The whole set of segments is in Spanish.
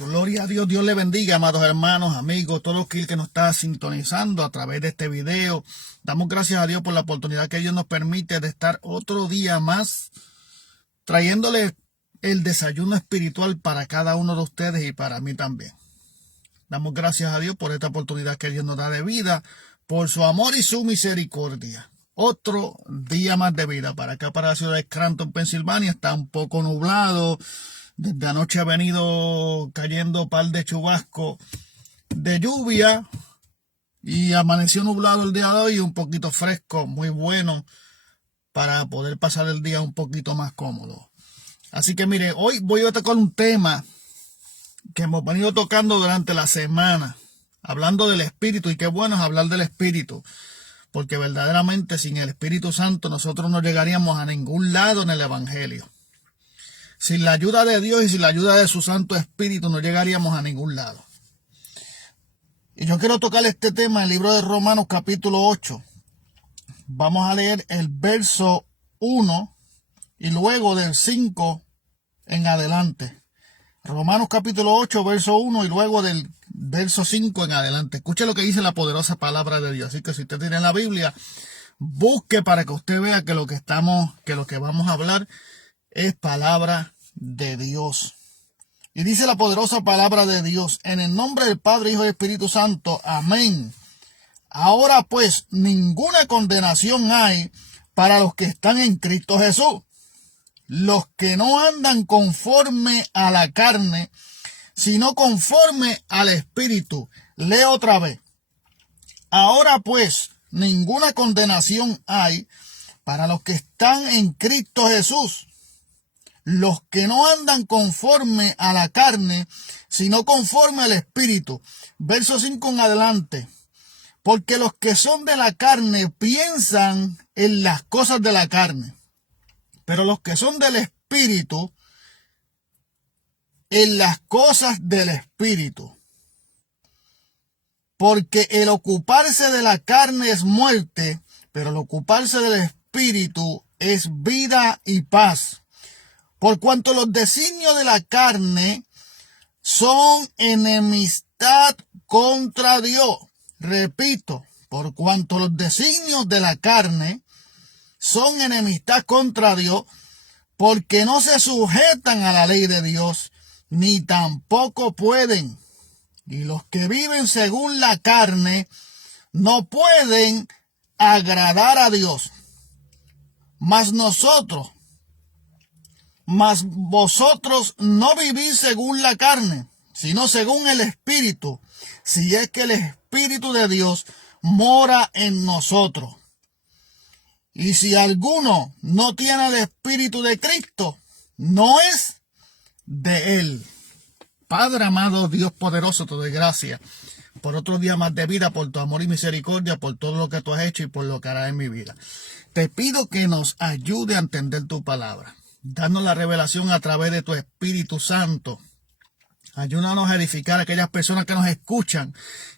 Gloria a Dios, Dios le bendiga, amados hermanos, amigos, todos los que nos está sintonizando a través de este video. Damos gracias a Dios por la oportunidad que Dios nos permite de estar otro día más trayéndole el desayuno espiritual para cada uno de ustedes y para mí también. Damos gracias a Dios por esta oportunidad que Dios nos da de vida, por su amor y su misericordia. Otro día más de vida para acá, para la ciudad de Scranton, Pensilvania. Está un poco nublado. Desde anoche ha venido cayendo un par de chubascos de lluvia y amaneció nublado el día de hoy, un poquito fresco, muy bueno para poder pasar el día un poquito más cómodo. Así que mire, hoy voy a tocar un tema que hemos venido tocando durante la semana, hablando del Espíritu, y qué bueno es hablar del Espíritu, porque verdaderamente sin el Espíritu Santo nosotros no llegaríamos a ningún lado en el Evangelio. Sin la ayuda de Dios y sin la ayuda de su Santo Espíritu no llegaríamos a ningún lado. Y yo quiero tocar este tema en el libro de Romanos capítulo 8. Vamos a leer el verso 1 y luego del 5 en adelante. Romanos capítulo 8, verso 1 y luego del verso 5 en adelante. Escuche lo que dice la poderosa palabra de Dios. Así que si usted tiene la Biblia, busque para que usted vea que lo que vamos a hablar es palabra de Dios. Y dice la poderosa palabra de Dios: en el nombre del Padre, Hijo y Espíritu Santo. Amén. Ahora pues, ninguna condenación hay para los que están en Cristo Jesús, los que no andan conforme a la carne, sino conforme al Espíritu. Leo otra vez. Ahora pues, ninguna condenación hay para los que están en Cristo Jesús, los que no andan conforme a la carne, sino conforme al Espíritu. Verso 5 en adelante. Porque los que son de la carne piensan en las cosas de la carne, pero los que son del Espíritu, en las cosas del Espíritu. Porque el ocuparse de la carne es muerte, pero el ocuparse del Espíritu es vida y paz. Por cuanto los designios de la carne son enemistad contra Dios. Repito, por cuanto los designios de la carne son enemistad contra Dios, porque no se sujetan a la ley de Dios, ni tampoco pueden. Y los que viven según la carne no pueden agradar a Dios. Mas vosotros no vivís según la carne, sino según el Espíritu, si es que el Espíritu de Dios mora en nosotros. Y si alguno no tiene el Espíritu de Cristo, no es de él. Padre amado, Dios poderoso, te doy gracias por otro día más de vida, por tu amor y misericordia, por todo lo que tú has hecho y por lo que harás en mi vida. Te pido que nos ayude a entender tu palabra. Danos la revelación a través de tu Espíritu Santo. Ayúdanos a edificar a aquellas personas que nos escuchan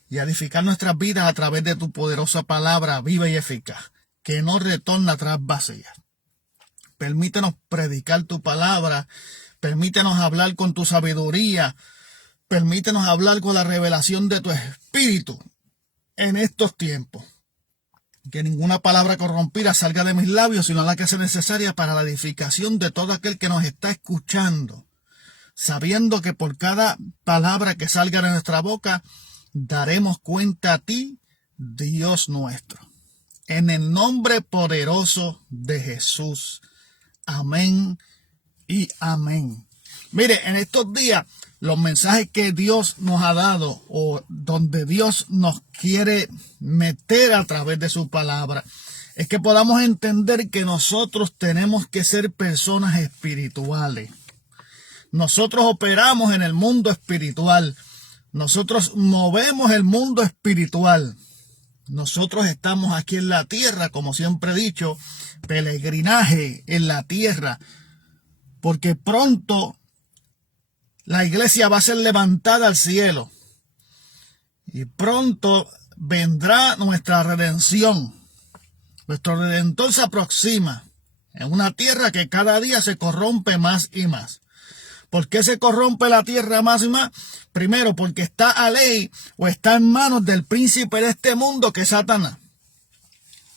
y a edificar nuestras vidas a través de tu poderosa palabra viva y eficaz, que no retorna atrás vacía. Permítenos predicar tu palabra, permítenos hablar con tu sabiduría, permítenos hablar con la revelación de tu Espíritu en estos tiempos. Que ninguna palabra corrompida salga de mis labios, sino la que sea necesaria para la edificación de todo aquel que nos está escuchando, sabiendo que por cada palabra que salga de nuestra boca, daremos cuenta a ti, Dios nuestro. En el nombre poderoso de Jesús. Amén y amén. Mire, en estos días, los mensajes que Dios nos ha dado, o donde Dios nos quiere meter a través de su palabra, es que podamos entender que nosotros tenemos que ser personas espirituales. Nosotros operamos en el mundo espiritual. Nosotros movemos el mundo espiritual. Nosotros estamos aquí en la tierra, como siempre he dicho, peregrinaje en la tierra, porque pronto la iglesia va a ser levantada al cielo y pronto vendrá nuestra redención. Nuestro Redentor se aproxima en una tierra que cada día se corrompe más y más. ¿Por qué se corrompe la tierra más y más? Primero, porque está a ley o está en manos del príncipe de este mundo, que es Satanás.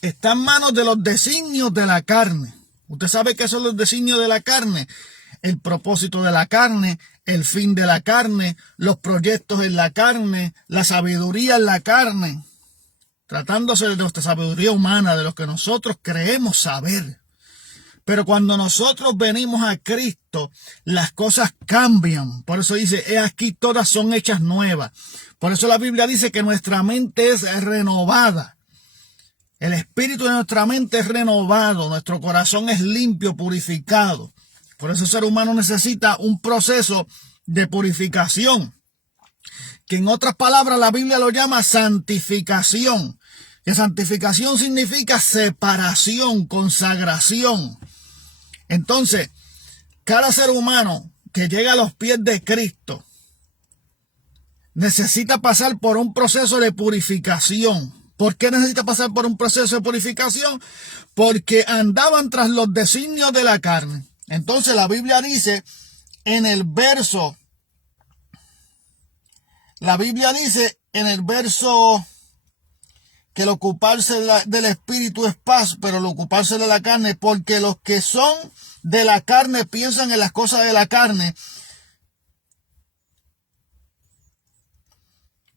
Está en manos de los designios de la carne. ¿Usted sabe qué son los designios de la carne? El propósito de la carne, el fin de la carne, los proyectos en la carne, la sabiduría en la carne. Tratándose de nuestra sabiduría humana, de lo que nosotros creemos saber. Pero cuando nosotros venimos a Cristo, las cosas cambian. Por eso dice, he aquí todas son hechas nuevas. Por eso la Biblia dice que nuestra mente es renovada. El espíritu de nuestra mente es renovado. Nuestro corazón es limpio, purificado. Por eso el ser humano necesita un proceso de purificación, que en otras palabras la Biblia lo llama santificación. Que santificación significa separación, consagración. Entonces, cada ser humano que llega a los pies de Cristo necesita pasar por un proceso de purificación. ¿Por qué necesita pasar por un proceso de purificación? Porque andaban tras los designios de la carne. Entonces la Biblia dice en el verso que el ocuparse del espíritu es paz, pero el ocuparse de la carne, porque los que son de la carne piensan en las cosas de la carne.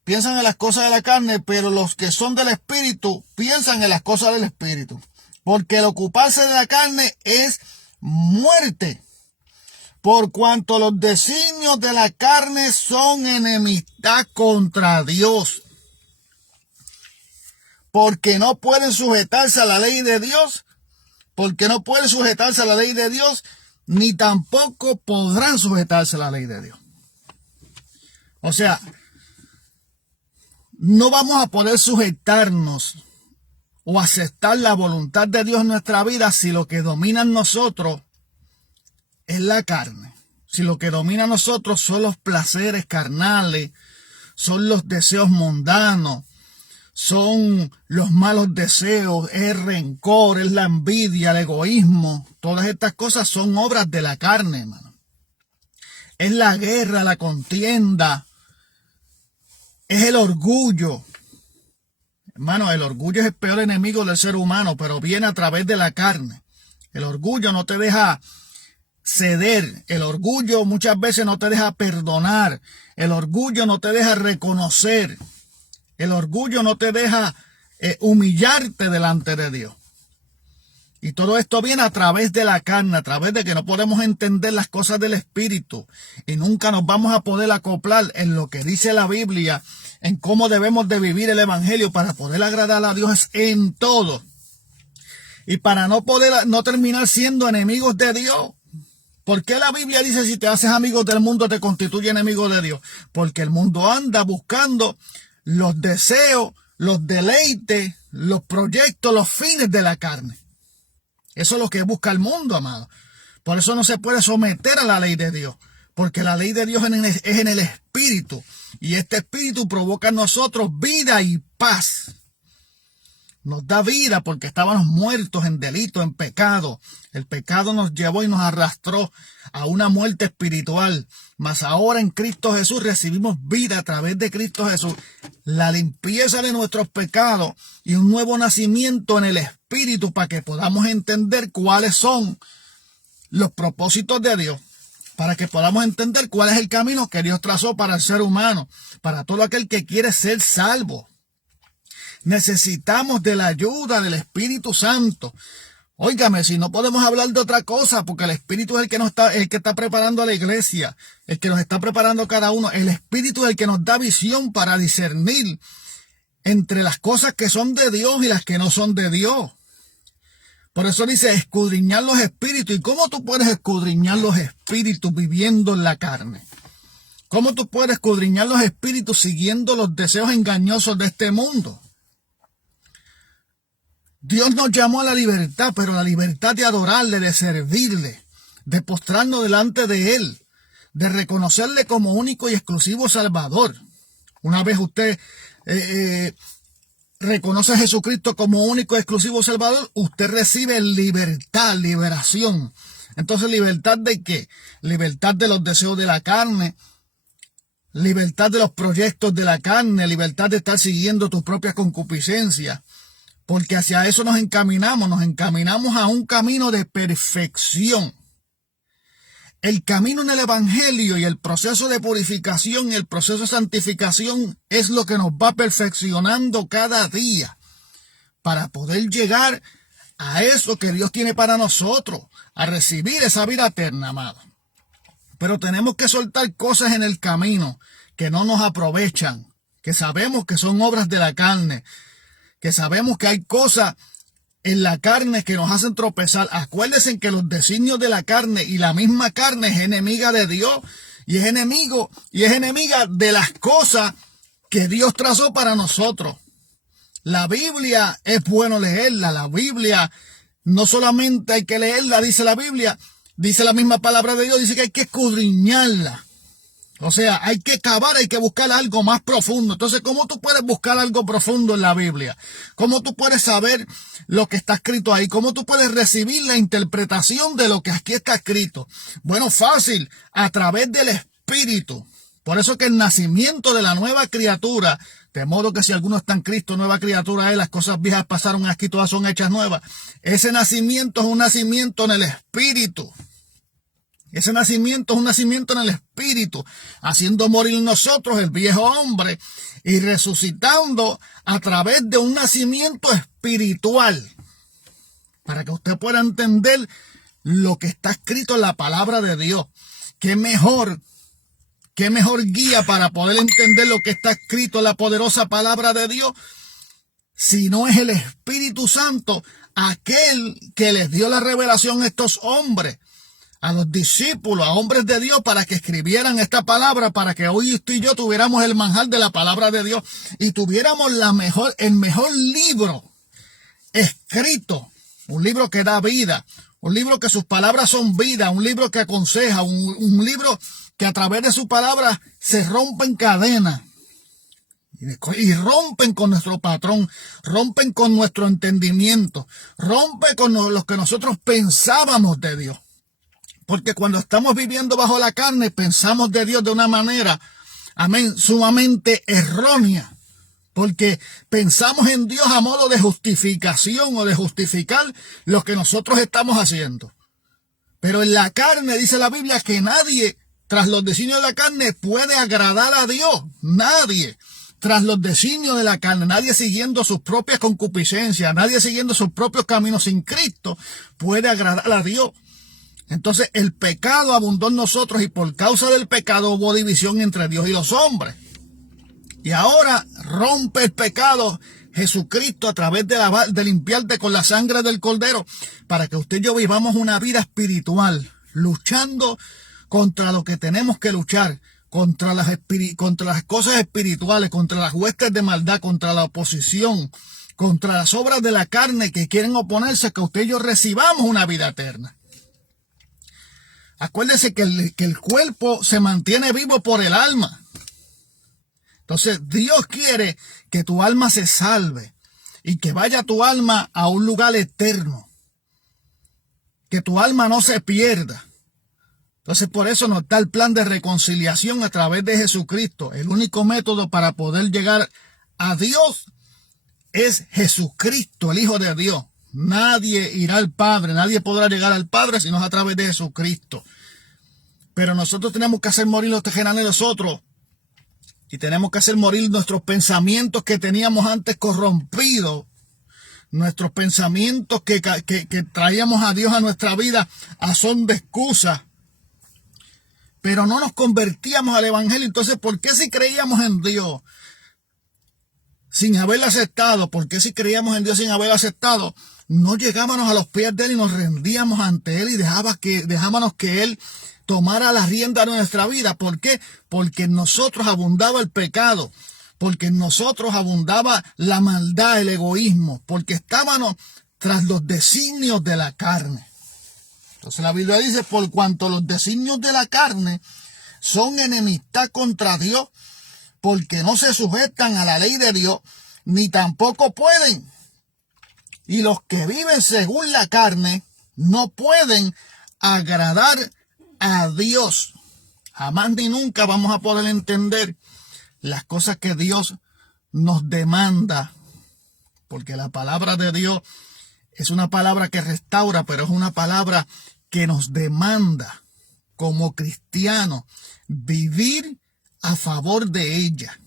Piensan en las cosas de la carne, pero los que son del espíritu piensan en las cosas del espíritu. Porque el ocuparse de la carne es muerte. Por cuanto los designios de la carne son enemistad contra Dios. Porque no pueden sujetarse a la ley de Dios, ni tampoco podrán sujetarse a la ley de Dios. O sea, no vamos a poder sujetarnos o aceptar la voluntad de Dios en nuestra vida si lo que domina en nosotros es la carne. Si lo que domina en nosotros son los placeres carnales, son los deseos mundanos, son los malos deseos, es el rencor, es la envidia, el egoísmo. Todas estas cosas son obras de la carne, hermano. Es la guerra, la contienda, es el orgullo. Hermano, el orgullo es el peor enemigo del ser humano, pero viene a través de la carne. El orgullo no te deja ceder. El orgullo muchas veces no te deja perdonar. El orgullo no te deja reconocer. El orgullo no te deja humillarte delante de Dios. Y todo esto viene a través de la carne, a través de que no podemos entender las cosas del espíritu. Y nunca nos vamos a poder acoplar en lo que dice la Biblia, en cómo debemos de vivir el evangelio para poder agradar a Dios en todo. Y para no terminar siendo enemigos de Dios. ¿Por qué la Biblia dice si te haces amigo del mundo te constituye enemigo de Dios? Porque el mundo anda buscando los deseos, los deleites, los proyectos, los fines de la carne. Eso es lo que busca el mundo, amado. Por eso no se puede someter a la ley de Dios. Porque la ley de Dios es en el espíritu. Y este espíritu provoca en nosotros vida y paz. Nos da vida porque estábamos muertos en delito, en pecado. El pecado nos llevó y nos arrastró a una muerte espiritual. Mas ahora en Cristo Jesús recibimos vida a través de Cristo Jesús. La limpieza de nuestros pecados y un nuevo nacimiento en el espíritu para que podamos entender cuáles son los propósitos de Dios. Para que podamos entender cuál es el camino que Dios trazó para el ser humano. Para todo aquel que quiere ser salvo. Necesitamos de la ayuda del Espíritu Santo. Óigame, si no podemos hablar de otra cosa, porque el Espíritu es el que está preparando a la iglesia, el que nos está preparando a cada uno. El Espíritu es el que nos da visión para discernir entre las cosas que son de Dios y las que no son de Dios. Por eso dice escudriñar los espíritus. ¿Y cómo tú puedes escudriñar los espíritus viviendo en la carne? ¿Cómo tú puedes escudriñar los espíritus siguiendo los deseos engañosos de este mundo? Dios nos llamó a la libertad, pero la libertad de adorarle, de servirle, de postrarnos delante de Él, de reconocerle como único y exclusivo Salvador. Una vez usted reconoce a Jesucristo como único y exclusivo Salvador, usted recibe libertad, liberación. Entonces, ¿libertad de qué? Libertad de los deseos de la carne, libertad de los proyectos de la carne, libertad de estar siguiendo tus propias concupiscencias, porque hacia eso nos encaminamos a un camino de perfección. El camino en el Evangelio y el proceso de purificación y el proceso de santificación es lo que nos va perfeccionando cada día para poder llegar a eso que Dios tiene para nosotros, a recibir esa vida eterna, amado. Pero tenemos que soltar cosas en el camino que no nos aprovechan, que sabemos que son obras de la carne, que sabemos que hay cosas en la carne que nos hacen tropezar. Acuérdense que los designios de la carne y la misma carne es enemiga de Dios y es enemiga de las cosas que Dios trazó para nosotros. La Biblia es bueno leerla. La Biblia no solamente hay que leerla, dice la Biblia, dice la misma palabra de Dios, dice que hay que escudriñarla. O sea, hay que cavar, hay que buscar algo más profundo. Entonces, ¿cómo tú puedes buscar algo profundo en la Biblia? ¿Cómo tú puedes saber lo que está escrito ahí? ¿Cómo tú puedes recibir la interpretación de lo que aquí está escrito? Bueno, fácil, a través del Espíritu. Por eso que el nacimiento de la nueva criatura, de modo que si alguno está en Cristo, nueva criatura es, las cosas viejas pasaron, aquí todas son hechas nuevas. Ese nacimiento es un nacimiento en el Espíritu. Ese nacimiento es un nacimiento en el Espíritu, haciendo morir en nosotros el viejo hombre y resucitando a través de un nacimiento espiritual. Para que usted pueda entender lo que está escrito en la palabra de Dios. Qué mejor guía para poder entender lo que está escrito en la poderosa palabra de Dios, si no es el Espíritu Santo, aquel que les dio la revelación a estos hombres, a los discípulos, a hombres de Dios, para que escribieran esta palabra, para que hoy usted y yo tuviéramos el manjar de la palabra de Dios y tuviéramos el mejor libro escrito, un libro que da vida, un libro que sus palabras son vida, un libro que aconseja, un libro que a través de su palabra se rompen cadenas y rompen con nuestro patrón, rompen con nuestro entendimiento, rompen con lo que nosotros pensábamos de Dios. Porque cuando estamos viviendo bajo la carne, pensamos de Dios de una manera, amén, sumamente errónea. Porque pensamos en Dios a modo de justificación o de justificar lo que nosotros estamos haciendo. Pero en la carne dice la Biblia que nadie, tras los designios de la carne, puede agradar a Dios. Nadie, tras los designios de la carne, nadie siguiendo sus propias concupiscencias, nadie siguiendo sus propios caminos sin Cristo, puede agradar a Dios. Entonces el pecado abundó en nosotros y por causa del pecado hubo división entre Dios y los hombres. Y ahora rompe el pecado Jesucristo a través de limpiarte con la sangre del Cordero, para que usted y yo vivamos una vida espiritual, luchando contra lo que tenemos que luchar, contra las cosas espirituales, contra las huestes de maldad, contra la oposición, contra las obras de la carne que quieren oponerse a que usted y yo recibamos una vida eterna. Acuérdese que el cuerpo se mantiene vivo por el alma. Entonces Dios quiere que tu alma se salve y que vaya tu alma a un lugar eterno. Que tu alma no se pierda. Entonces por eso nos da el plan de reconciliación a través de Jesucristo. El único método para poder llegar a Dios es Jesucristo, el Hijo de Dios. Nadie irá al Padre, nadie podrá llegar al Padre si no es a través de Jesucristo. Pero nosotros tenemos que hacer morir los terrenales de nosotros. Y tenemos que hacer morir nuestros pensamientos que teníamos antes corrompidos. Nuestros pensamientos que traíamos a Dios a nuestra vida a son de excusa. Pero no nos convertíamos al Evangelio. Entonces, ¿por qué si creíamos en Dios sin haberlo aceptado? ¿Por qué si creíamos en Dios sin haberlo aceptado? No llegábamos a los pies de Él y nos rendíamos ante Él y dejábamos que Él tomara la rienda de nuestra vida. ¿Por qué? Porque en nosotros abundaba el pecado, porque en nosotros abundaba la maldad, el egoísmo, porque estábamos tras los designios de la carne. Entonces la Biblia dice, por cuanto los designios de la carne son enemistad contra Dios, porque no se sujetan a la ley de Dios, ni tampoco pueden. Y los que viven según la carne no pueden agradar a Dios. Jamás ni nunca vamos a poder entender las cosas que Dios nos demanda, porque la palabra de Dios es una palabra que restaura, pero es una palabra que nos demanda como cristianos vivir a favor de ella.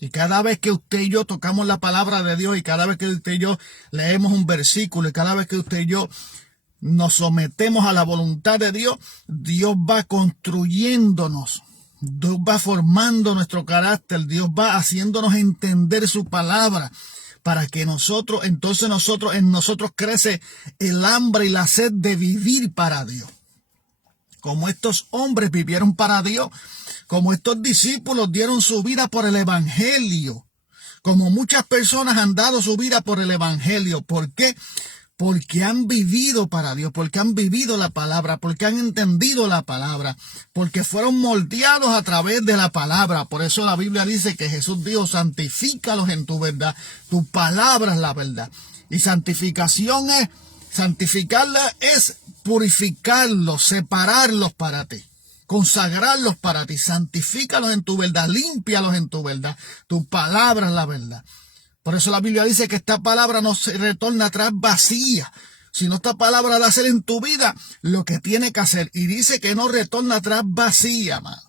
Y cada vez que usted y yo tocamos la palabra de Dios, y cada vez que usted y yo leemos un versículo, y cada vez que usted y yo nos sometemos a la voluntad de Dios, Dios va construyéndonos, Dios va formando nuestro carácter, Dios va haciéndonos entender su palabra, para que en nosotros crece el hambre y la sed de vivir para Dios. Como estos hombres vivieron para Dios, como estos discípulos dieron su vida por el evangelio, como muchas personas han dado su vida por el evangelio. ¿Por qué? Porque han vivido para Dios, porque han vivido la palabra, porque han entendido la palabra, porque fueron moldeados a través de la palabra. Por eso la Biblia dice que Jesús dijo: santifícalos en tu verdad, tu palabra es la verdad. Y santificarla es purificarlos, separarlos para ti, consagrarlos para ti. Santifícalos en tu verdad, límpialos en tu verdad, tu palabra es la verdad. Por eso la Biblia dice que esta palabra no se retorna atrás vacía, sino esta palabra de hacer en tu vida lo que tiene que hacer. Y dice que no retorna atrás vacía, amado.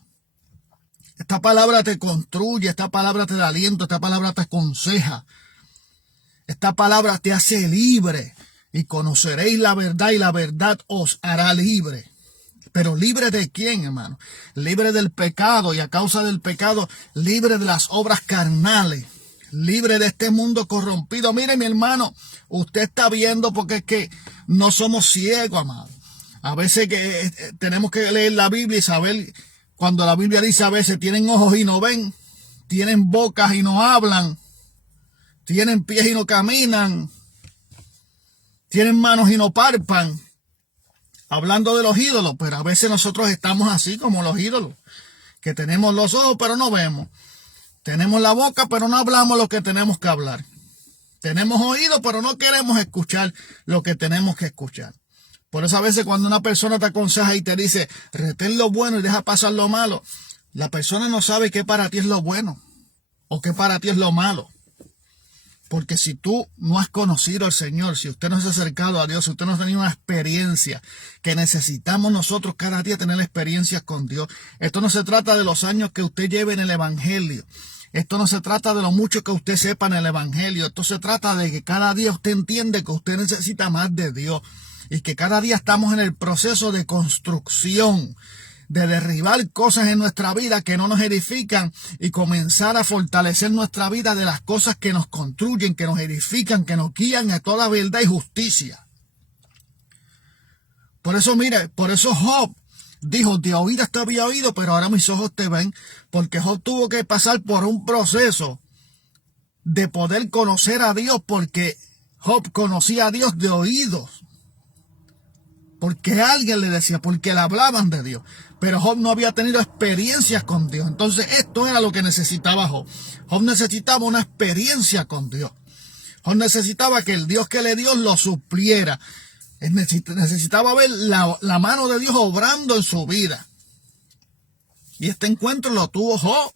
Esta palabra te construye, esta palabra te da aliento, esta palabra te aconseja. Esta palabra te hace libre. Y conoceréis la verdad, y la verdad os hará libre. Pero ¿libre de quién, hermano? Libre del pecado, y a causa del pecado, libre de las obras carnales. Libre de este mundo corrompido. Mire, mi hermano, usted está viendo, porque es que no somos ciegos, amado. A veces que tenemos que leer la Biblia y saber, cuando la Biblia dice a veces: tienen ojos y no ven, tienen bocas y no hablan, tienen pies y no caminan, tienen manos y no palpan. Hablando de los ídolos, pero a veces nosotros estamos así como los ídolos, que tenemos los ojos pero no vemos. Tenemos la boca, pero no hablamos lo que tenemos que hablar. Tenemos oídos, pero no queremos escuchar lo que tenemos que escuchar. Por eso a veces cuando una persona te aconseja y te dice: retén lo bueno y deja pasar lo malo, la persona no sabe qué para ti es lo bueno o qué para ti es lo malo. Porque si tú no has conocido al Señor, si usted no se ha acercado a Dios, si usted no ha tenido una experiencia, que necesitamos nosotros cada día tener experiencias con Dios. Esto no se trata de los años que usted lleve en el evangelio. Esto no se trata de lo mucho que usted sepa en el evangelio. Esto se trata de que cada día usted entiende que usted necesita más de Dios. Y que cada día estamos en el proceso de construcción, de derribar cosas en nuestra vida que no nos edifican y comenzar a fortalecer nuestra vida de las cosas que nos construyen, que nos edifican, que nos guían a toda verdad y justicia. Por eso, mire, por eso Job dijo: de oídas te había oído, pero ahora mis ojos te ven. Porque Job tuvo que pasar por un proceso de poder conocer a Dios, porque Job conocía a Dios de oídos. Porque alguien le decía, porque le hablaban de Dios. Pero Job no había tenido experiencias con Dios. Entonces esto era lo que necesitaba Job. Job necesitaba una experiencia con Dios. Job necesitaba que el Dios que le dio lo supliera. Necesitaba ver la mano de Dios obrando en su vida. Y este encuentro lo tuvo Job.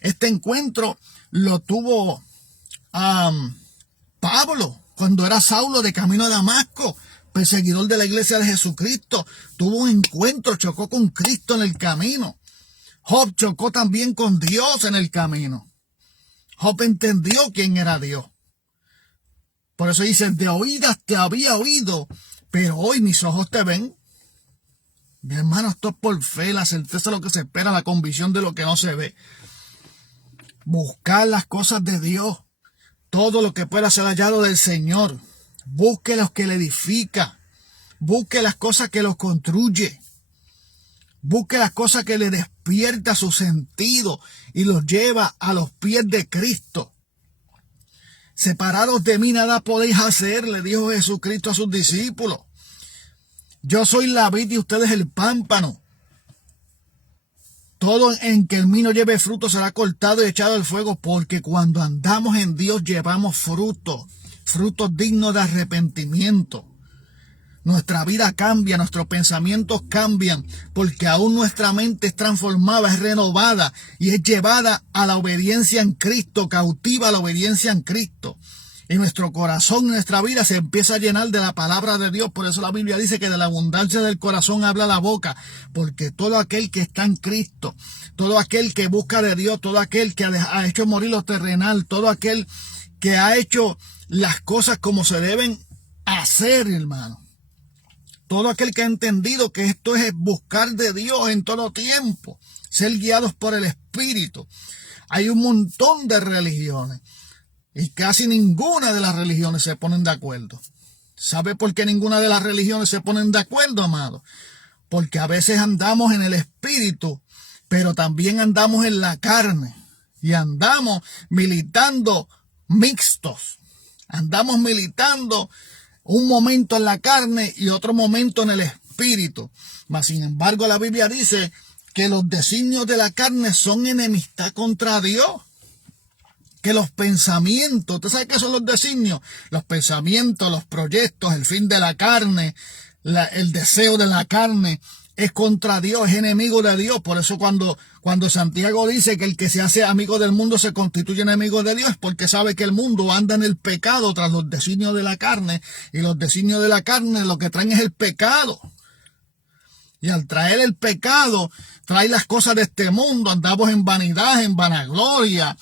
Este encuentro lo tuvo Pablo cuando era Saulo de camino a Damasco, perseguidor de la iglesia de Jesucristo. Tuvo un encuentro, chocó con Cristo en el camino. Job chocó también con Dios en el camino. Job entendió quién era Dios. Por eso dice: de oídas te había oído, pero hoy mis ojos te ven. Mi hermano, esto es por fe, la certeza de lo que se espera, la convicción de lo que no se ve. Buscar las cosas de Dios, todo lo que pueda ser hallado del Señor. Busque los que le edifica. Busque las cosas que los construye. Busque las cosas que le despierta su sentido y los lleva a los pies de Cristo. Separados de mí nada podéis hacer, le dijo Jesucristo a sus discípulos. Yo soy la vid y ustedes el pámpano. Todo en que en mí no lleve fruto será cortado y echado al fuego, porque cuando andamos en Dios llevamos frutos dignos de arrepentimiento. nuestra vida cambia, nuestros pensamientos cambian, porque aún nuestra mente es transformada, es renovada y es llevada a la obediencia en Cristo, cautiva a la obediencia en Cristo. Y nuestro corazón, nuestra vida se empieza a llenar de la palabra de Dios. Por eso la Biblia dice que de la abundancia del corazón habla la boca. Porque todo aquel que está en Cristo, todo aquel que busca de Dios, todo aquel que ha hecho morir lo terrenal, todo aquel que ha hecho las cosas como se deben hacer, hermano. Todo aquel que ha entendido que esto es buscar de Dios en todo tiempo, ser guiados por el Espíritu. Hay un montón de religiones. Y casi ninguna de las religiones se ponen de acuerdo. ¿Sabe por qué ninguna de las religiones se ponen de acuerdo, amado? Porque a veces andamos en el espíritu, pero también andamos en la carne. Y andamos militando mixtos. Andamos militando un momento en la carne y otro momento en el espíritu. Mas, sin embargo, la Biblia dice que los designios de la carne son enemistad contra Dios. Que los pensamientos, ¿usted sabe qué son los designios? Los pensamientos, los proyectos, el fin de la carne, el deseo de la carne es contra Dios, es enemigo de Dios. Por eso cuando Santiago dice que el que se hace amigo del mundo se constituye enemigo de Dios, porque sabe que el mundo anda en el pecado tras los designios de la carne, y los designios de la carne lo que traen es el pecado. Y al traer el pecado, trae las cosas de este mundo, andamos en vanidad, en vanagloria,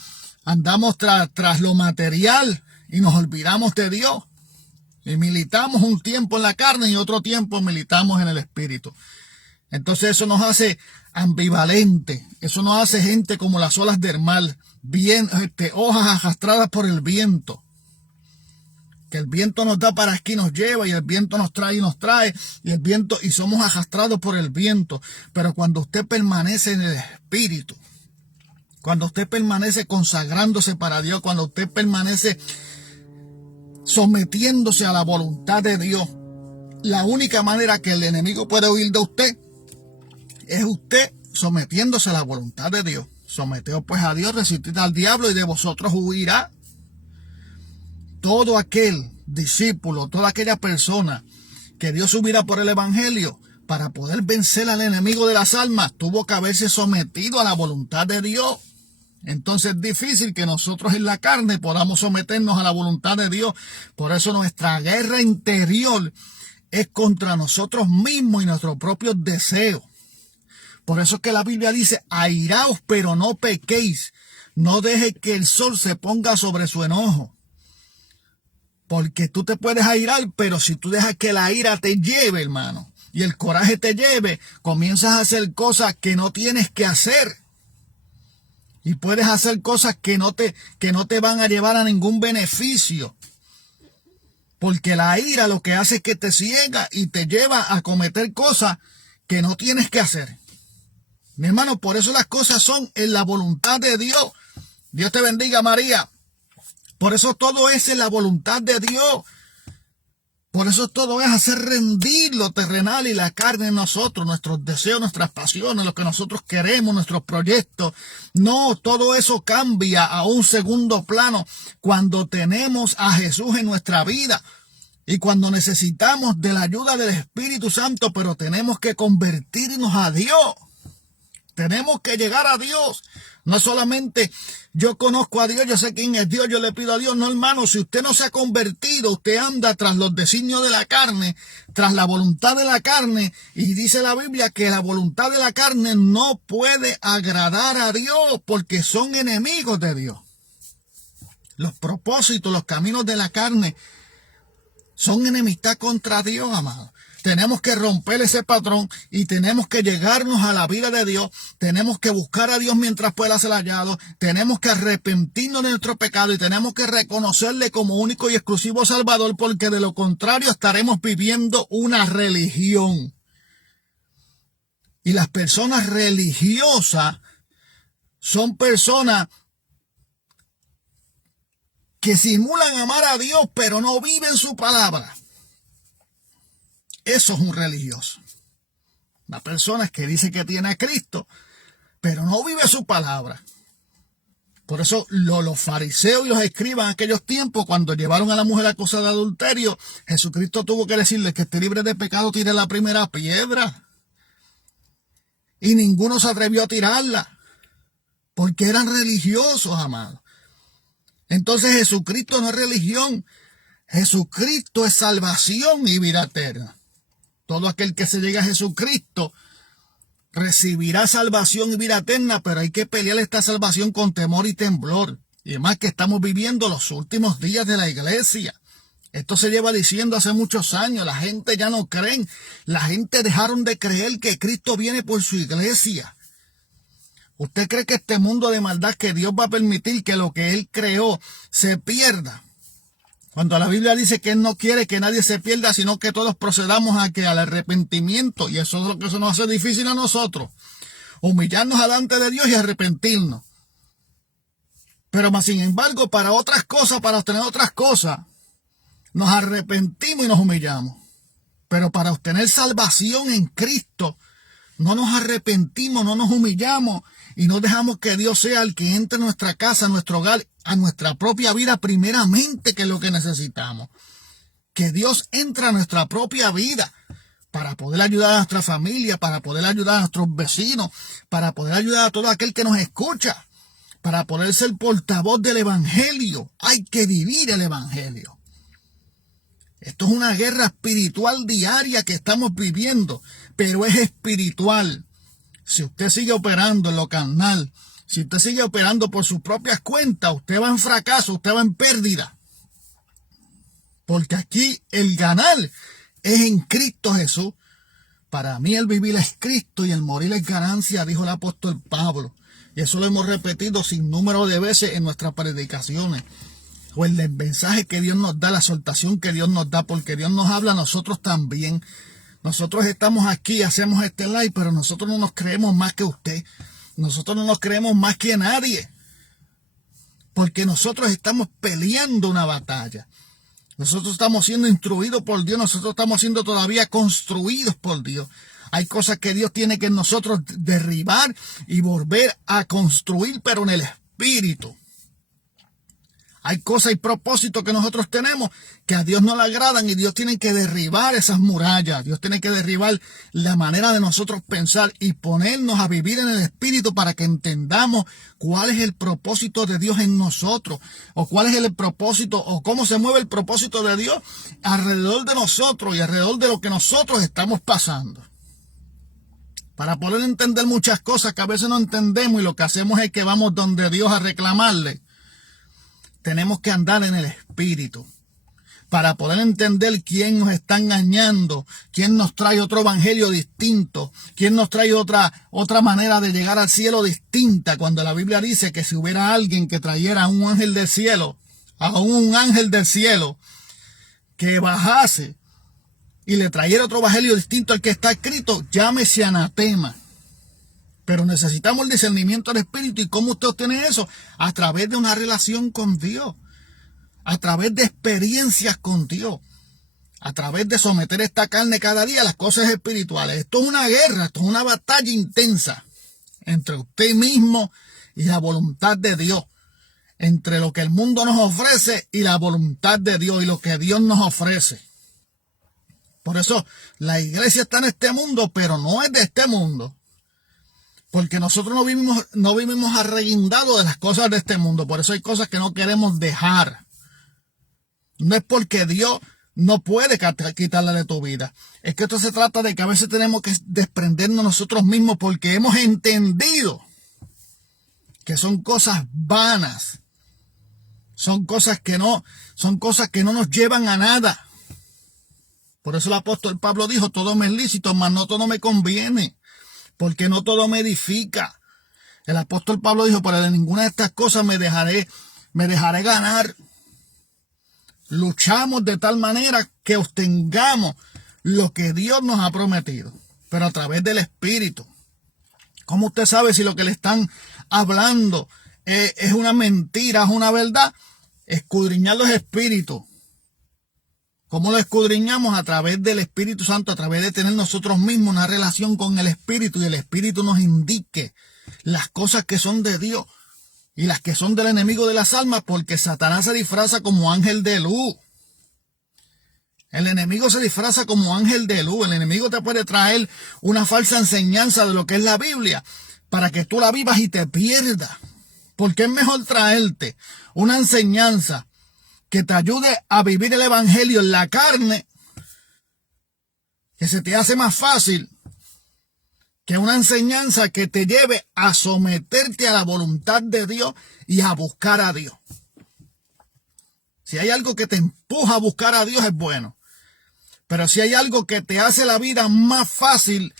andamos tras lo material y nos olvidamos de Dios. Y militamos un tiempo en la carne y otro tiempo militamos en el espíritu. Entonces eso nos hace ambivalentes. Eso nos hace gente como las olas del mar, hojas arrastradas por el viento. Que el viento nos da para aquí, nos lleva, y el viento nos trae, y somos arrastrados por el viento. Pero cuando usted permanece en el espíritu, cuando usted permanece consagrándose para Dios, cuando usted permanece sometiéndose a la voluntad de Dios, la única manera que el enemigo puede huir de usted es usted sometiéndose a la voluntad de Dios. Someteos pues a Dios, resistid al diablo y de vosotros huirá. Todo aquel discípulo, toda aquella persona que Dios hubiera por el evangelio, para poder vencer al enemigo de las almas, tuvo que haberse sometido a la voluntad de Dios. Entonces es difícil que nosotros en la carne podamos someternos a la voluntad de Dios. Por eso nuestra guerra interior es contra nosotros mismos y nuestros propios deseos. Por eso es que la Biblia dice: airaos, pero no pequéis. No deje que el sol se ponga sobre su enojo. Porque tú te puedes airar, pero si tú dejas que la ira te lleve, hermano, y el coraje te lleve, comienzas a hacer cosas que no tienes que hacer. Y puedes hacer cosas que no te van a llevar a ningún beneficio. Porque la ira lo que hace es que te ciega y te lleva a cometer cosas que no tienes que hacer. Mi hermano, por eso las cosas son en la voluntad de Dios. Dios te bendiga, María. Por eso todo es en la voluntad de Dios. Por eso todo es hacer rendir lo terrenal y la carne en nosotros, nuestros deseos, nuestras pasiones, lo que nosotros queremos, nuestros proyectos. No, todo eso cambia a un segundo plano cuando tenemos a Jesús en nuestra vida y cuando necesitamos de la ayuda del Espíritu Santo, pero tenemos que convertirnos a Dios. Tenemos que llegar a Dios. No solamente yo conozco a Dios, yo sé quién es Dios, yo le pido a Dios. No, hermano, si usted no se ha convertido, usted anda tras los designios de la carne, tras la voluntad de la carne. Y dice la Biblia que la voluntad de la carne no puede agradar a Dios porque son enemigos de Dios. Los propósitos, los caminos de la carne son enemistad contra Dios, amado. Tenemos que romper ese patrón y tenemos que llegarnos a la vida de Dios. Tenemos que buscar a Dios mientras pueda ser hallado. Tenemos que arrepentirnos de nuestro pecado y tenemos que reconocerle como único y exclusivo Salvador, porque de lo contrario estaremos viviendo una religión. Y las personas religiosas son personas que simulan amar a Dios, pero no viven su palabra. Eso es un religioso. Una persona que dice que tiene a Cristo, pero no vive su palabra. Por eso los fariseos y los escribas en aquellos tiempos, cuando llevaron a la mujer acusada de adulterio, Jesucristo tuvo que decirles que esté libre de pecado, tire la primera piedra. Y ninguno se atrevió a tirarla, porque eran religiosos, amados. Entonces Jesucristo no es religión, Jesucristo es salvación y vida eterna. Todo aquel que se llegue a Jesucristo recibirá salvación y vida eterna, pero hay que pelear esta salvación con temor y temblor. Y además que estamos viviendo los últimos días de la iglesia. Esto se lleva diciendo hace muchos años. La gente ya no cree. La gente dejaron de creer que Cristo viene por su iglesia. ¿Usted cree que este mundo de maldad, que Dios va a permitir que lo que Él creó se pierda? Cuando la Biblia dice que Él no quiere que nadie se pierda, sino que todos procedamos al arrepentimiento. Y eso es lo que se nos hace difícil a nosotros. Humillarnos delante de Dios y arrepentirnos. Pero más sin embargo, para otras cosas, para obtener otras cosas, nos arrepentimos y nos humillamos. Pero para obtener salvación en Cristo, no nos arrepentimos, no nos humillamos y no dejamos que Dios sea el que entre en nuestra casa, en nuestro hogar, a nuestra propia vida primeramente, que es lo que necesitamos. Que Dios entre a nuestra propia vida para poder ayudar a nuestra familia, para poder ayudar a nuestros vecinos, para poder ayudar a todo aquel que nos escucha, para poder ser portavoz del Evangelio. Hay que vivir el Evangelio. Esto es una guerra espiritual diaria que estamos viviendo, pero es espiritual. Si usted sigue operando en lo carnal, si usted sigue operando por sus propias cuentas, usted va en fracaso, usted va en pérdida. Porque aquí el ganar es en Cristo Jesús. Para mí el vivir es Cristo y el morir es ganancia, dijo el apóstol Pablo. Y eso lo hemos repetido sin número de veces en nuestras predicaciones. O el mensaje que Dios nos da, la exhortación que Dios nos da, porque Dios nos habla a nosotros también. Nosotros estamos aquí, hacemos este live, pero nosotros no nos creemos más que usted. Nosotros no nos creemos más que nadie. Porque nosotros estamos peleando una batalla. Nosotros estamos siendo instruidos por Dios. Nosotros estamos siendo todavía construidos por Dios. Hay cosas que Dios tiene que nosotros derribar y volver a construir, pero en el espíritu. Hay cosas y propósitos que nosotros tenemos que a Dios no le agradan y Dios tiene que derribar esas murallas. Dios tiene que derribar la manera de nosotros pensar y ponernos a vivir en el espíritu para que entendamos cuál es el propósito de Dios en nosotros, o cuál es el propósito, o cómo se mueve el propósito de Dios alrededor de nosotros y alrededor de lo que nosotros estamos pasando. Para poder entender muchas cosas que a veces no entendemos y lo que hacemos es que vamos donde Dios a reclamarle. Tenemos que andar en el espíritu para poder entender quién nos está engañando, quién nos trae otro evangelio distinto, quién nos trae otra manera de llegar al cielo distinta. Cuando la Biblia dice que si hubiera alguien que trayera a un ángel del cielo, que bajase y le trayera otro evangelio distinto al que está escrito, llámese anatema. Pero necesitamos el discernimiento del espíritu. ¿Y cómo usted obtiene eso? A través de una relación con Dios. A través de experiencias con Dios. A través de someter esta carne cada día a las cosas espirituales. Esto es una guerra, esto es una batalla intensa entre usted mismo y la voluntad de Dios. Entre lo que el mundo nos ofrece y la voluntad de Dios y lo que Dios nos ofrece. Por eso la iglesia está en este mundo, pero no es de este mundo. Porque nosotros no vivimos arreguindados de las cosas de este mundo. Por eso hay cosas que no queremos dejar. No es porque Dios no puede quitarla de tu vida. Es que esto se trata de que a veces tenemos que desprendernos nosotros mismos porque hemos entendido que son cosas vanas. Son cosas que no nos llevan a nada. Por eso el apóstol Pablo dijo, todo me es lícito, mas no todo me conviene. Porque no todo me edifica. El apóstol Pablo dijo, pero de ninguna de estas cosas me dejaré ganar. Luchamos de tal manera que obtengamos lo que Dios nos ha prometido, pero a través del Espíritu. ¿Cómo usted sabe si lo que le están hablando es una mentira, es una verdad? Escudriñar los espíritus. ¿Cómo lo escudriñamos? A través del Espíritu Santo, a través de tener nosotros mismos una relación con el Espíritu y el Espíritu nos indique las cosas que son de Dios. y las que son del enemigo de las almas, porque Satanás se disfraza como ángel de luz. El enemigo se disfraza como ángel de luz. El enemigo te puede traer una falsa enseñanza de lo que es la Biblia para que tú la vivas y te pierdas. Porque es mejor traerte una enseñanza que te ayude a vivir el evangelio en la carne, que se te hace más fácil, que una enseñanza que te lleve a someterte a la voluntad de Dios y a buscar a Dios. Si hay algo que te empuja a buscar a Dios, es bueno. Pero si hay algo que te hace la vida más fácil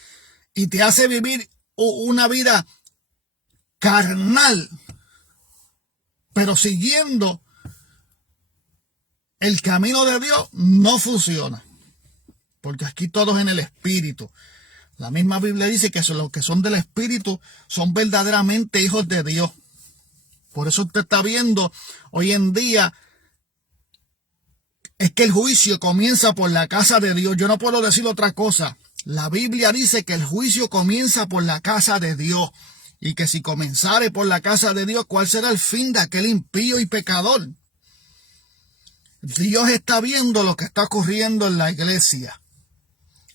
y te hace vivir una vida carnal, pero siguiendo el camino de Dios, no funciona. Porque aquí todos en el Espíritu. La misma Biblia dice que los que son del Espíritu son verdaderamente hijos de Dios. Por eso usted está viendo hoy en día es que el juicio comienza por la casa de Dios. Yo no puedo decir otra cosa. La Biblia dice que el juicio comienza por la casa de Dios. Y que si comenzare por la casa de Dios, ¿cuál será el fin de aquel impío y pecador? Dios está viendo lo que está ocurriendo en la iglesia.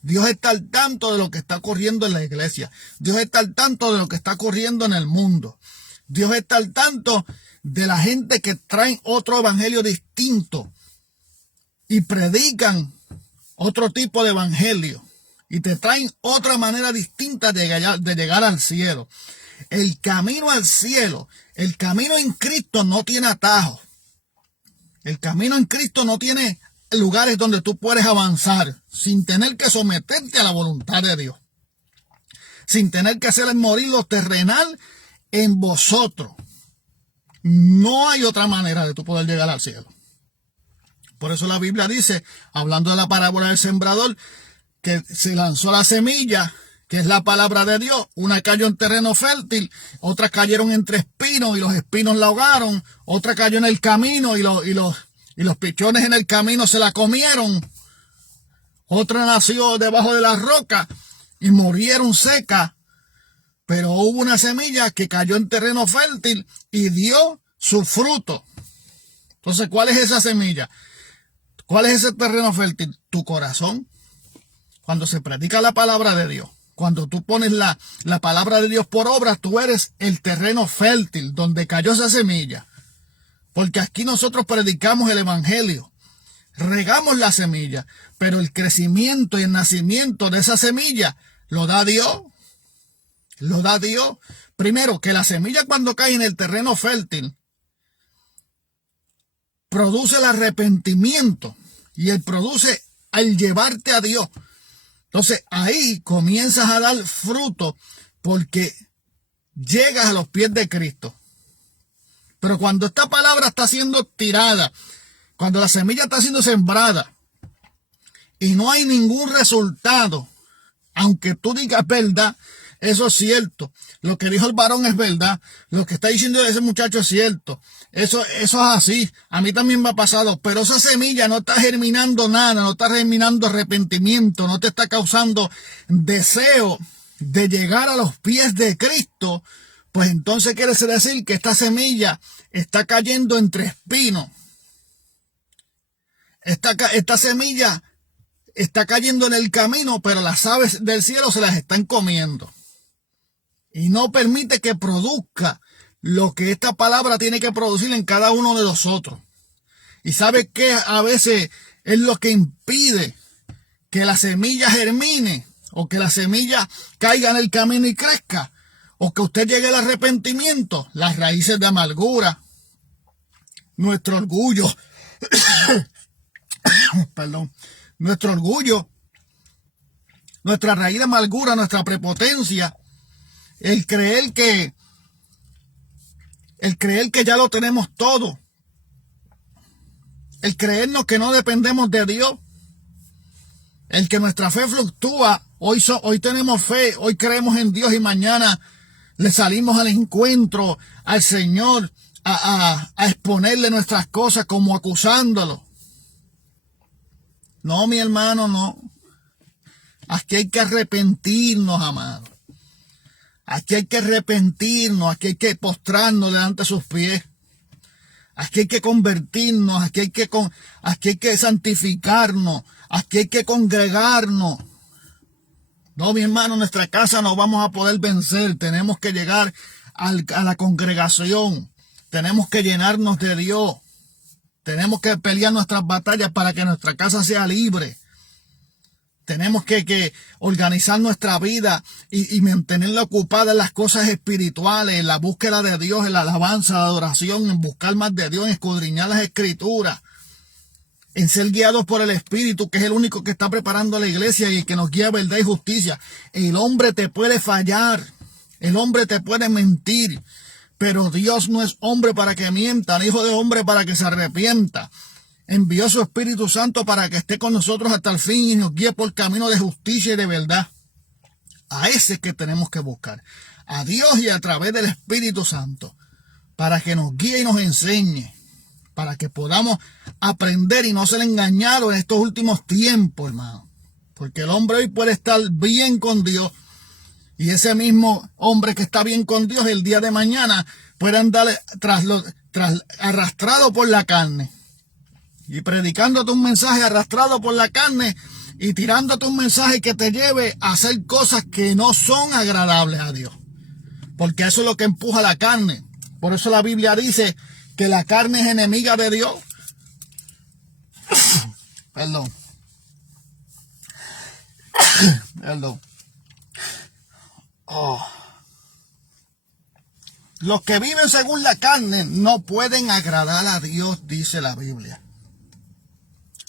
Dios está al tanto de lo que está ocurriendo en la iglesia. Dios está al tanto de lo que está ocurriendo en el mundo. Dios está al tanto de la gente que traen otro evangelio distinto y predican otro tipo de evangelio y te traen otra manera distinta de llegar al cielo. El camino al cielo, el camino en Cristo no tiene atajos. El camino en Cristo no tiene lugares donde tú puedes avanzar sin tener que someterte a la voluntad de Dios, sin tener que hacer morir lo terrenal en vosotros. No hay otra manera de tú poder llegar al cielo. Por eso la Biblia dice, hablando de la parábola del sembrador, que se lanzó la semilla, que es la palabra de Dios. Una cayó en terreno fértil, otras cayeron entre espinos y los espinos la ahogaron, otra cayó en el camino y los pichones en el camino se la comieron. Otra nació debajo de la roca y murieron secas. Pero hubo una semilla que cayó en terreno fértil y dio su fruto. Entonces, ¿cuál es esa semilla? ¿Cuál es ese terreno fértil? Tu corazón. Cuando se predica la palabra de Dios, cuando tú pones la palabra de Dios por obra, tú eres el terreno fértil donde cayó esa semilla. Porque aquí nosotros predicamos el evangelio, regamos la semilla, pero el crecimiento y el nacimiento de esa semilla lo da Dios. Lo da Dios. Primero, que la semilla cuando cae en el terreno fértil produce el arrepentimiento y él produce al llevarte a Dios. Entonces ahí comienzas a dar fruto porque llegas a los pies de Cristo. Pero cuando esta palabra está siendo tirada, cuando la semilla está siendo sembrada y no hay ningún resultado, aunque tú digas verdad, eso es cierto. Lo que dijo el varón es verdad. Lo que está diciendo ese muchacho es cierto. Eso es así. A mí también me ha pasado. Pero esa semilla no está germinando nada. No está germinando arrepentimiento. No te está causando deseo de llegar a los pies de Cristo. Pues entonces quiere decir que esta semilla está cayendo entre espinos. Esta semilla está cayendo en el camino, pero las aves del cielo se las están comiendo. Y no permite que produzca lo que esta palabra tiene que producir en cada uno de nosotros. Y sabe que a veces es lo que impide que la semilla germine, o que la semilla caiga en el camino y crezca, o que usted llegue al arrepentimiento, las raíces de amargura, nuestro orgullo, perdón, nuestro orgullo, nuestra raíz de amargura, nuestra prepotencia, el creer que ya lo tenemos todo, el creernos que no dependemos de Dios, el que nuestra fe fluctúa. Hoy tenemos fe, hoy creemos en Dios y mañana le salimos al encuentro al Señor a exponerle nuestras cosas como acusándolo. No, mi hermano, no. Aquí hay que arrepentirnos, amado. Aquí hay que arrepentirnos, aquí hay que postrarnos delante de sus pies. Aquí hay que convertirnos, aquí hay que santificarnos, aquí hay que congregarnos. No, mi hermano, nuestra casa no vamos a poder vencer. Tenemos que llegar a la congregación. Tenemos que llenarnos de Dios. Tenemos que pelear nuestras batallas para que nuestra casa sea libre. Tenemos que organizar nuestra vida y mantenerla ocupada en las cosas espirituales, en la búsqueda de Dios, en la alabanza, la adoración, en buscar más de Dios, en escudriñar las escrituras, en ser guiados por el Espíritu, que es el único que está preparando a la iglesia y el que nos guía a verdad y justicia. El hombre te puede fallar, el hombre te puede mentir, pero Dios no es hombre para que mienta, ni hijo de hombre para que se arrepienta. Envió su Espíritu Santo para que esté con nosotros hasta el fin y nos guíe por camino de justicia y de verdad. A ese es que tenemos que buscar. A Dios y a través del Espíritu Santo. Para que nos guíe y nos enseñe. Para que podamos aprender y no ser engañados en estos últimos tiempos, hermano. Porque el hombre hoy puede estar bien con Dios. Y ese mismo hombre que está bien con Dios el día de mañana puede andar arrastrado por la carne. Y predicándote un mensaje arrastrado por la carne y tirándote un mensaje que te lleve a hacer cosas que no son agradables a Dios. Porque eso es lo que empuja la carne. Por eso la Biblia dice que la carne es enemiga de Dios. Perdón. Oh. Los que viven según la carne no pueden agradar a Dios, dice la Biblia.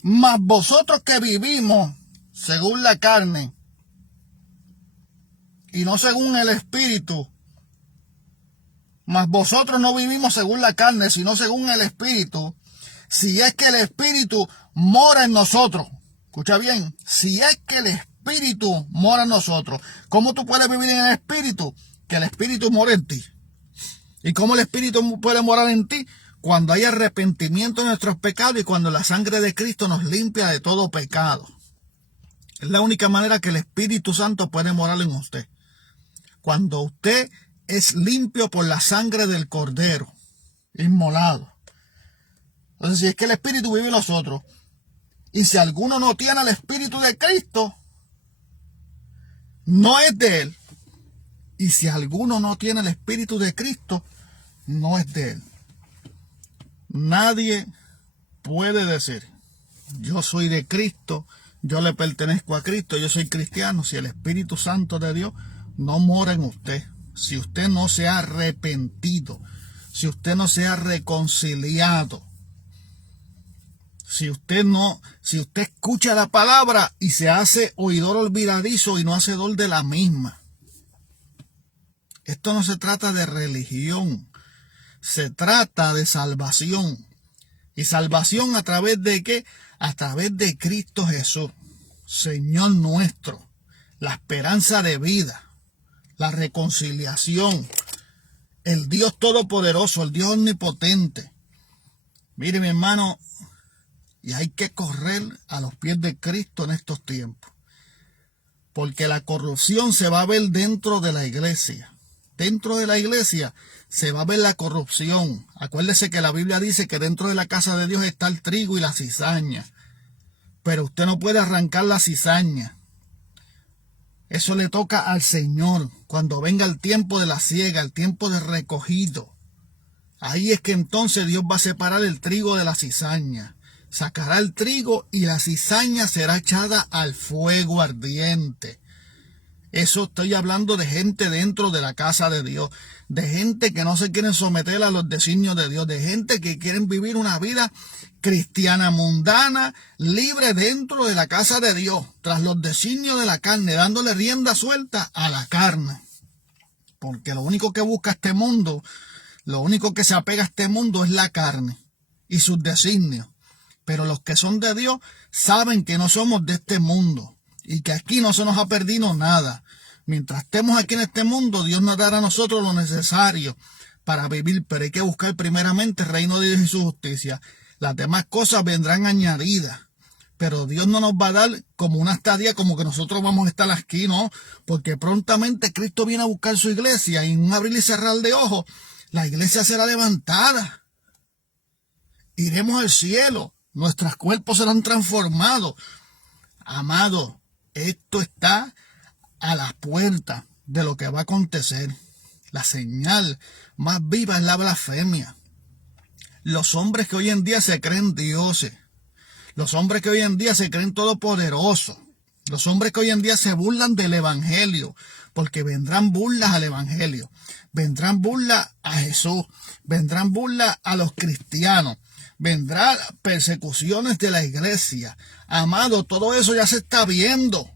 Mas vosotros que vivimos según la carne y no según el Espíritu, mas vosotros no vivimos según la carne, sino según el Espíritu, si es que el Espíritu mora en nosotros. Escucha bien, si es que el Espíritu mora en nosotros. ¿Cómo tú puedes vivir en el Espíritu? Que el Espíritu mora en ti. ¿Y cómo el Espíritu puede morar en ti? Cuando hay arrepentimiento de nuestros pecados y cuando la sangre de Cristo nos limpia de todo pecado. Es la única manera que el Espíritu Santo puede morar en usted. Cuando usted es limpio por la sangre del Cordero, inmolado. Entonces, si es que el Espíritu vive en nosotros, y si alguno no tiene el Espíritu de Cristo, no es de él. Y si alguno no tiene el Espíritu de Cristo, no es de él. Nadie puede decir, yo soy de Cristo, yo le pertenezco a Cristo, yo soy cristiano, si el Espíritu Santo de Dios no mora en usted, si usted no se ha arrepentido, si usted no se ha reconciliado, si usted escucha la palabra y se hace oidor olvidadizo y no hacedor de la misma. Esto no se trata de religión. Se trata de salvación. ¿Y salvación a través de qué? A través de Cristo Jesús, Señor nuestro. La esperanza de vida, la reconciliación, el Dios todopoderoso, el Dios omnipotente. Mire, mi hermano, y hay que correr a los pies de Cristo en estos tiempos. Porque la corrupción se va a ver dentro de la iglesia. Dentro de la iglesia se va a ver la corrupción. Acuérdese que la Biblia dice que dentro de la casa de Dios está el trigo y la cizaña. Pero usted no puede arrancar la cizaña. Eso le toca al Señor. Cuando venga el tiempo de la siega, el tiempo de recogido. Ahí es que entonces Dios va a separar el trigo de la cizaña. Sacará el trigo y la cizaña será echada al fuego ardiente. Eso estoy hablando de gente dentro de la casa de Dios, de gente que no se quieren someter a los designios de Dios, de gente que quieren vivir una vida cristiana mundana, libre dentro de la casa de Dios, tras los designios de la carne, dándole rienda suelta a la carne. Porque lo único que busca este mundo, lo único que se apega a este mundo es la carne y sus designios. Pero los que son de Dios saben que no somos de este mundo y que aquí no se nos ha perdido nada. Mientras estemos aquí en este mundo, Dios nos dará a nosotros lo necesario para vivir, pero hay que buscar primeramente el reino de Dios y su justicia. Las demás cosas vendrán añadidas. Pero Dios no nos va a dar como una estadía, como que nosotros vamos a estar aquí, ¿no? Porque prontamente Cristo viene a buscar su iglesia y en un abrir y cerrar de ojos, la iglesia será levantada. Iremos al cielo. Nuestros cuerpos serán transformados. Amado, esto está a las puertas de lo que va a acontecer. La señal más viva es la blasfemia. Los hombres que hoy en día se creen dioses. Los hombres que hoy en día se creen todopoderosos. Los hombres que hoy en día se burlan del evangelio. Porque vendrán burlas al evangelio. Vendrán burlas a Jesús. Vendrán burlas a los cristianos. Vendrán persecuciones de la iglesia. Amado, todo eso ya se está viendo.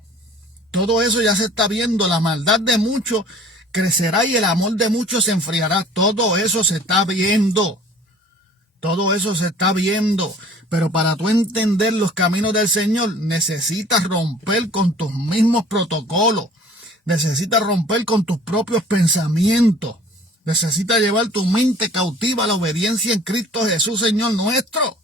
Todo eso ya se está viendo. La maldad de muchos crecerá y el amor de muchos se enfriará. Todo eso se está viendo. Todo eso se está viendo. Pero para tú entender los caminos del Señor, necesitas romper con tus mismos protocolos. Necesitas romper con tus propios pensamientos. Necesitas llevar tu mente cautiva a la obediencia en Cristo Jesús, Señor nuestro.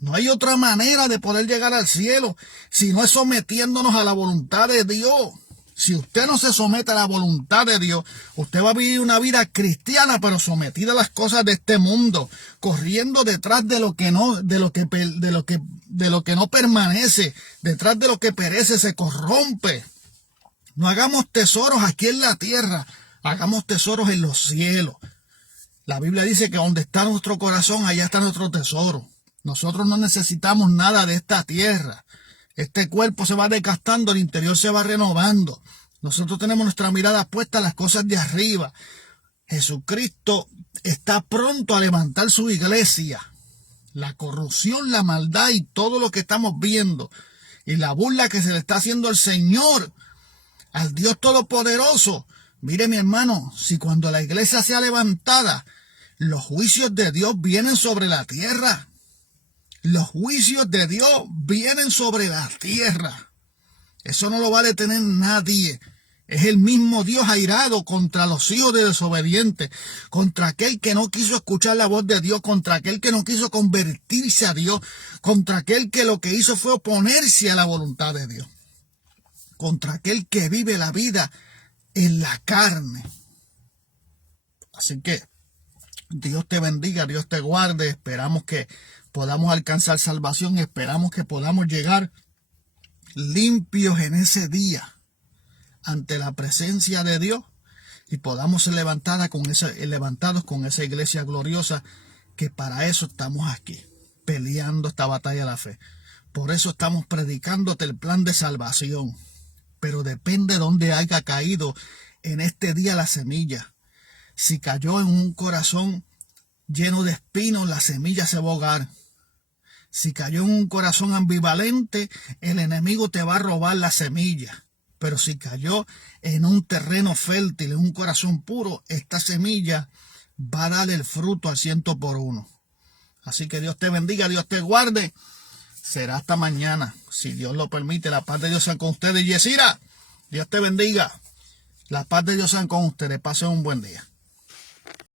No hay otra manera de poder llegar al cielo si no es sometiéndonos a la voluntad de Dios. Si usted no se somete a la voluntad de Dios, usted va a vivir una vida cristiana, pero sometida a las cosas de este mundo, corriendo detrás de lo que no permanece, detrás de lo que perece, se corrompe. No hagamos tesoros aquí en la tierra, hagamos tesoros en los cielos. La Biblia dice que donde está nuestro corazón, allá está nuestro tesoro. Nosotros no necesitamos nada de esta tierra. Este cuerpo se va desgastando, el interior se va renovando. Nosotros tenemos nuestra mirada puesta a las cosas de arriba. Jesucristo está pronto a levantar su iglesia. La corrupción, la maldad y todo lo que estamos viendo y la burla que se le está haciendo al Señor, al Dios Todopoderoso. Mire, mi hermano, si cuando la iglesia sea levantada, los juicios de Dios vienen sobre la tierra. Los juicios de Dios vienen sobre la tierra. Eso no lo va a detener nadie. Es el mismo Dios airado contra los hijos de desobedientes, contra aquel que no quiso escuchar la voz de Dios, contra aquel que no quiso convertirse a Dios, contra aquel que lo que hizo fue oponerse a la voluntad de Dios, contra aquel que vive la vida en la carne. Así que Dios te bendiga, Dios te guarde. Esperamos que podamos alcanzar salvación y esperamos que podamos llegar limpios en ese día ante la presencia de Dios y podamos ser levantados con esa iglesia gloriosa, que para eso estamos aquí, peleando esta batalla de la fe. Por eso estamos predicándote el plan de salvación. Pero depende de dónde haya caído en este día la semilla. Si cayó en un corazón lleno de espinos, la semilla se va a ahogar. Si cayó en un corazón ambivalente, el enemigo te va a robar la semilla. Pero si cayó en un terreno fértil, en un corazón puro, esta semilla va a dar el fruto al 100%. Así que Dios te bendiga, Dios te guarde. Será hasta mañana, si Dios lo permite. La paz de Dios sea con ustedes. Yesira, Dios te bendiga. La paz de Dios sea con ustedes. Pasen un buen día.